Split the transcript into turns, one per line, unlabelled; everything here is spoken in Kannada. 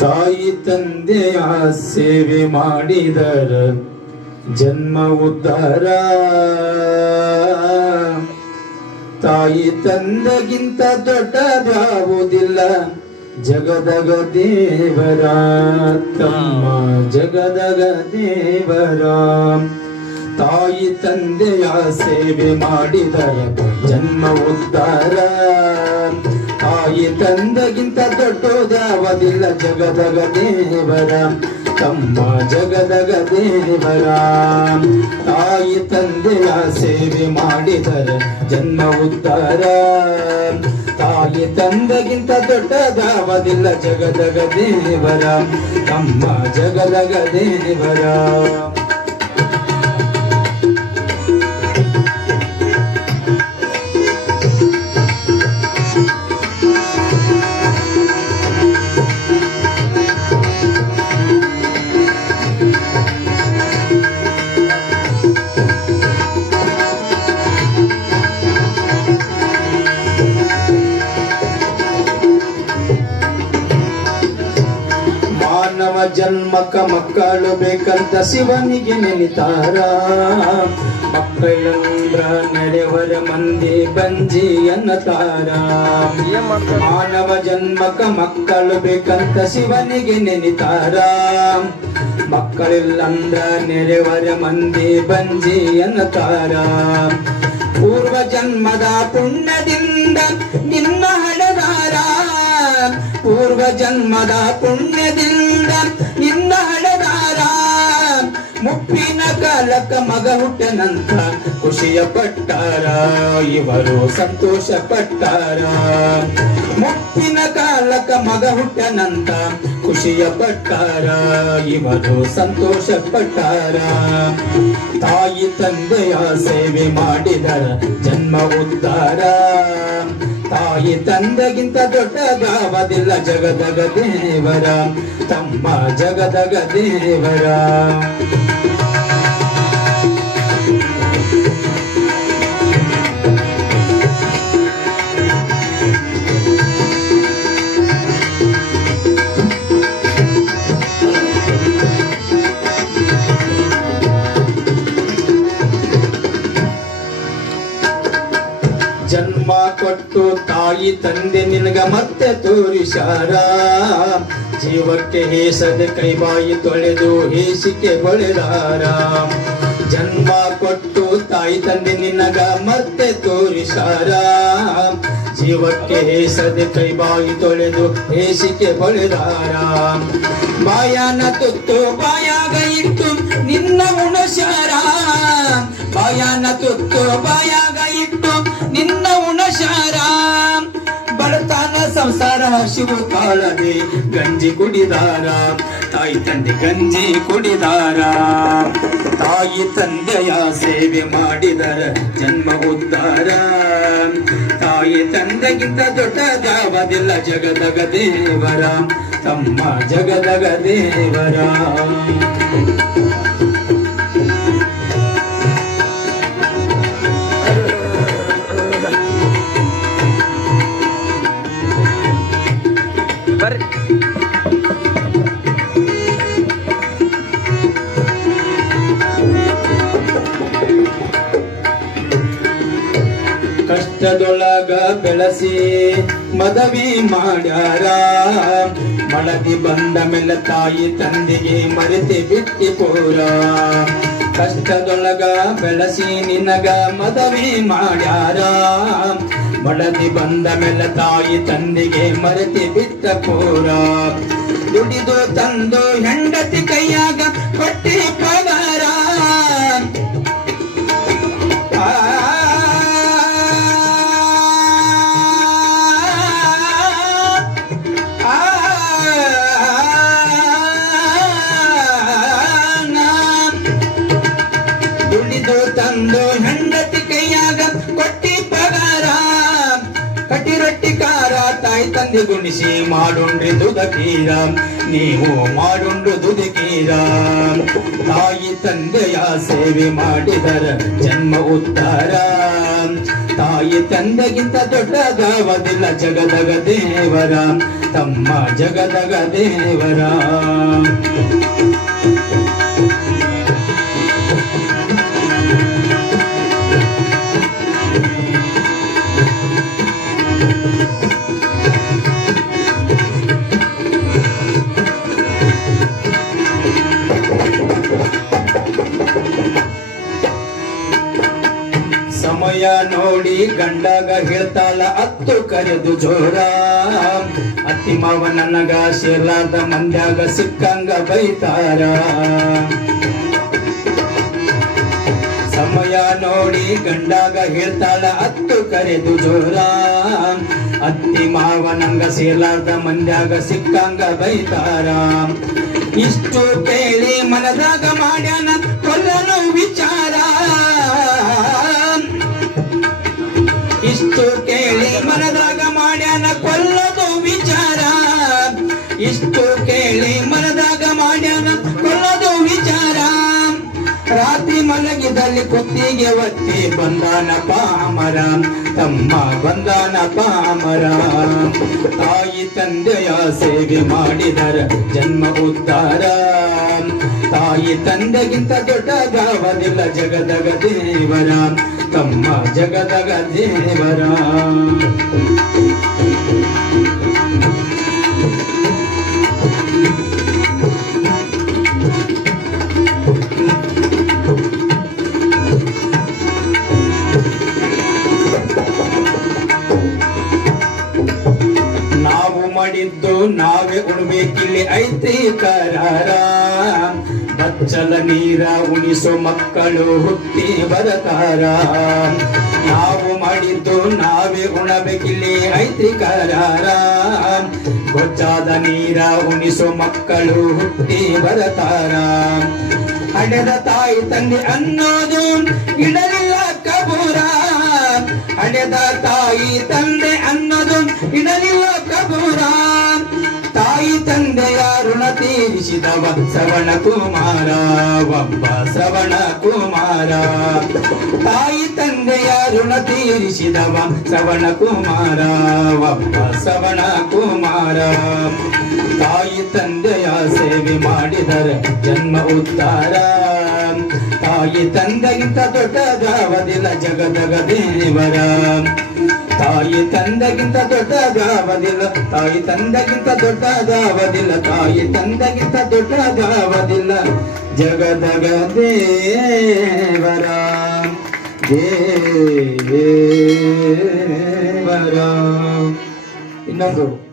ತಾಯಿ ತಂದೆಯ ಸೇವೆ ಮಾಡಿದರ ಜನ್ಮ ಉದ್ಧಾರ. ತಾಯಿ ತಂದೆಗಿಂತ ದೊಡ್ಡದಾವುದಿಲ್ಲ ಜಗದಗ ದೇವರ ತಮ್ಮ ಜಗದಗ ದೇವರ. ತಾಯಿ ತಂದೆಯ ಸೇವೆ ಮಾಡಿದರ ಜನ್ಮ ಉದ್ಧಾರ. ತಾಯಿ ತಂದಗಿಂತ ದೊಡ್ಡೋದಾವದಿಲ್ಲ ಜಗದಗ ದೇವರ ತಮ್ಮ ಜಗದಗ ದೇವರ ತಾಯಿ ತಂದೆಯ ಸೇವೆ ಮಾಡಿದರೆ ಜನ್ಮ ಉತ್ತರ. ತಾಯಿ ತಂದಗಿಂತ ದೊಡ್ಡದಾವದಿಲ್ಲ ಜಗದಗ ದೇವರ ತಮ್ಮ ಜಗದಗ ದೇವರ ಜನ್ಮಕ ಮಕ್ಕಳು ಬೇಕಂತ ಶಿವನಿಗೆ ನೆನಿತಾರ. ಮಕ್ಕಳಂದ್ರ ನಡೆವರ ಮಂದಿ ಬಂಜಿ ಅನ್ನತಾರ ಮಾನವ ಜನ್ಮಕ ಮಕ್ಕಳು ಬೇಕಂತ ಶಿವನಿಗೆ ನೆನಿತಾರ. ಮಕ್ಕಳಿಲ್ಲಂದ್ರ ನೆರೆವರ ಮಂದಿ ಬಂಜಿ ಅನ್ನತಾರ ಪೂರ್ವ ಜನ್ಮದ ಪುಣ್ಯದಿಂದ ನಿನ್ನ ಹಡೆದಾರ ಪೂರ್ವ ಜನ್ಮದ ಪುಣ್ಯದಿಂದ ನಿನ್ನ ಹಡೆದಾರ ಮುಪ್ಪಿನ ಕಾಲಕ ಮಗ ಹುಟ್ಟನಂತ ಖುಷಿಯ ಪಟ್ಟಾರ, ಇವರು ಸಂತೋಷ ಪಟ್ಟಾರ. ಮುಪ್ಪಿನ ಕಾಲಕ ಮಗ ಹುಟ್ಟನಂತ ಖುಷಿಯ ಪಟ್ಟಾರ, ಇವರು ಸಂತೋಷ ಪಟ್ಟಾರ. ತಾಯಿ ತಂದೆಯ ಸೇವೆ ಮಾಡಿದರ ಜನ್ಮ ಉದ್ಧಾರ ತಾಯಿ ತಂದೆಗಿಂತ ದೊಡ್ಡದಾವದಿಲ್ಲ ಜಗದಗ ದೇವರ ತಮ್ಮ ಜಗದಗ ದೇವರ ತಾಯಿ ತಂದೆ ನಿನಗ ಮತ್ತೆ ತೋರಿಸಾರ ಜೀವಕ್ಕೆ ಹೇಸದೆ ಕೈಬಾಯಿ ತೊಳೆದು ಹೇಸಿಕೆ ಬಳೆದಾರ. ಜನ್ಮ ಕೊಟ್ಟು ತಾಯಿ ತಂದೆ ನಿನಗ ಮತ್ತೆ ತೋರಿಸಾರ ಜೀವಕ್ಕೆ ಹೇಸದೆ ಕೈಬಾಯಿ ತೊಳೆದು ಹೇಸಿಕೆ ಬಳೆದಾರ. ಬಾಯನ ತುತ್ತು ಬಾಯಾಗ ಇಟ್ಟು ನಿನ್ನ ಉಣಸಾರ ಬಾಯನ ತುತ್ತು ಬಾಯಾಗ ಇಟ್ಟು ನಿನ್ನ ಉಣಶಾರಾ. ಬಡತನ ಸಂಸಾರ ಹಸಿವು ಕಾಲದೆ ಗಂಜಿ ಕುಡಿದಾರ. ತಾಯಿ ತಂದೆ ಗಂಜಿ ಕುಡಿದಾರ. ತಾಯಿ ತಂದೆಯ ಸೇವೆ ಮಾಡಿದರ ಜನ್ಮ ಉದ್ಧಾರ. ತಾಯಿ ತಂದೆಗಿಂತ ದೊಡ್ಡದಾವದಿಲ್ಲ ಜಗದಗ ದೇವರ. ತಮ್ಮ ಜಗದಗ ದೇವರ. ಕಷ್ಟದೊಳಗ ಬೆಳಸಿ ಮದವಿ ಮಾಡ್ಯಾರ. ಮಳದಿ ಬಂದ ಮೇಲೆ ತಾಯಿ ತಂದೆಗೆ ಮರೆತಿ ಬಿಟ್ಟಿ ಪೂರ. ಕಷ್ಟದೊಳಗ ಬೆಳಸಿ ನಿನಗ ಮದವಿ ಮಾಡ್ಯಾರ. ಮಡದಿ ಬಂದ ಮೇಲೆ ತಾಯಿ ತಂದೆಗೆ ಮರೆತಿ ಬಿಟ್ಟ ಪೂರ. ದುಡಿದು ತಂದು ಹೆಂಡತಿ ಕೈಯಾಗ ತಂದೆ ಗುಣಿಸಿ ಮಾಡುಂಡ್ರಿ ದುದಕೀರ ನೀವು ಮಾಡುಂಡು ದುದಕೀರ ತಾಯಿ ತಂದೆಯ ಸೇವೆ ಮಾಡಿದರ ಜನ್ಮ ಉತ್ತಾರ. ತಾಯಿ ತಂದೆಗಿಂತ ದೊಡ್ಡದಾವದಿಲ್ಲ ಜಗದಗ ದೇವರ. ತಮ್ಮ ಜಗದಗ ದೇವರ. ನೋಡಿ ಗಂಡಗ ಹೇಳ್ತಾಳ, ಅತ್ತು ಕರೆದು ಜೋರ, ಅತ್ತಿ ಮಾವ ನನಗ ಸೇರ್ಲಾರ್ದ ಮಂದ್ಯಾಗ ಸಿಕ್ಕಂಗ ಬೈತಾರ. ಸಮಯ ನೋಡಿ ಗಂಡಾಗ ಹೇಳ್ತಾಳ, ಅತ್ತು ಕರೆದು ಜೋರ, ಅತ್ತಿ ಮಾವ ನಂಗ ಸೇರ್ಲಾರ್ದ ಮಂದ್ಯಾಗ ಸಿಕ್ಕಂಗ ಬೈತಾರ. ಇಷ್ಟು ಕೇಳಿ ಮನದಾಗ ಮಾಡ್ಯಾನ ಮಲಗಿದಲ್ಲಿ ಕುತ್ತಿಗೆ ಒತ್ತಿ, ಬಂದಾನ ಪಾಮರ ತಮ್ಮ ಬಂದಾನ ಪಾಮರ ತಾಯಿ ತಂದೆಯ ಸೇವೆ ಮಾಡಿದರ ಜನ್ಮ ಉದ್ಧಾರ ತಾಯಿ ತಂದೆಗಿಂತ ದೊಡ್ಡದಾವದಿಲ್ಲ ಜಗದಗ ದೇವರ, ತಮ್ಮ ಜಗದಗ ದೇವರ. ನಾವೇ ಉಣ್ಬೇಕಿಲ್ಲಿ ಐತಿ ಕರಾರ. ಬಚ್ಚಲ ನೀರ ಉಣಿಸೋ ಮಕ್ಕಳು ಹುಟ್ಟಿ ಬರತಾರ. ನಾವು ಮಾಡಿದ್ದು ನಾವೇ ಉಣಬೇಕಿಲ್ಲಿ ಐತಿ ಕರಾರ. ಗೊಚ್ಚಾದ ನೀರ ಉಣಿಸೋ ಮಕ್ಕಳು ಹುಟ್ಟಿ ಬರತಾರ. ಹಣದ ತಾಯಿ ತಂದೆ ಅನ್ನೋದು ಇಡಲಿಲ್ಲ ಕಬೂರ. ಹಣದ ತಾಯಿ ತಂದೆ ಅನ್ನೋದು ಇಡಲಿಲ್ಲ ಕಬೂರ. ತೀರಿಸಿದವ ಶ್ರವಣ ಕುಮಾರ, ಒಬ್ಬ ಶ್ರವಣ ಕುಮಾರ. ತಾಯಿ ತಂದೆಯ ಋಣ ತೀರಿಸಿದವ ಶ್ರವಣ ಕುಮಾರ, ಒಬ್ಬ ಶ್ರವಣ ಕುಮಾರ. ತಾಯಿ ತಂದೆಯ ಸೇವೆ ಮಾಡಿದರೆ ಜನ್ಮ ಉದ್ಧಾರ. ತಾಯಿ ತಂದೆಗಿಂತ ದೊಡ್ಡದಾವದಿಲ್ಲ ಜಗದಗ ದೇವರ. ತಾಯಿ ತಂದಗಿಂತ ದೊಡ್ಡದಾವದಿಲ್ಲ ತಾಯಿ ತಂದೆಗಿಂತ ದೊಡ್ಡದಾವದಿಲ್ಲ ತಾಯಿ ತಂದೆಗಿಂತ ದೊಡ್ಡದಾವದಿಲ್ಲ ಜಗದಗ ದೇವರ ದೇವರ. ಇನ್ನೊಂದು.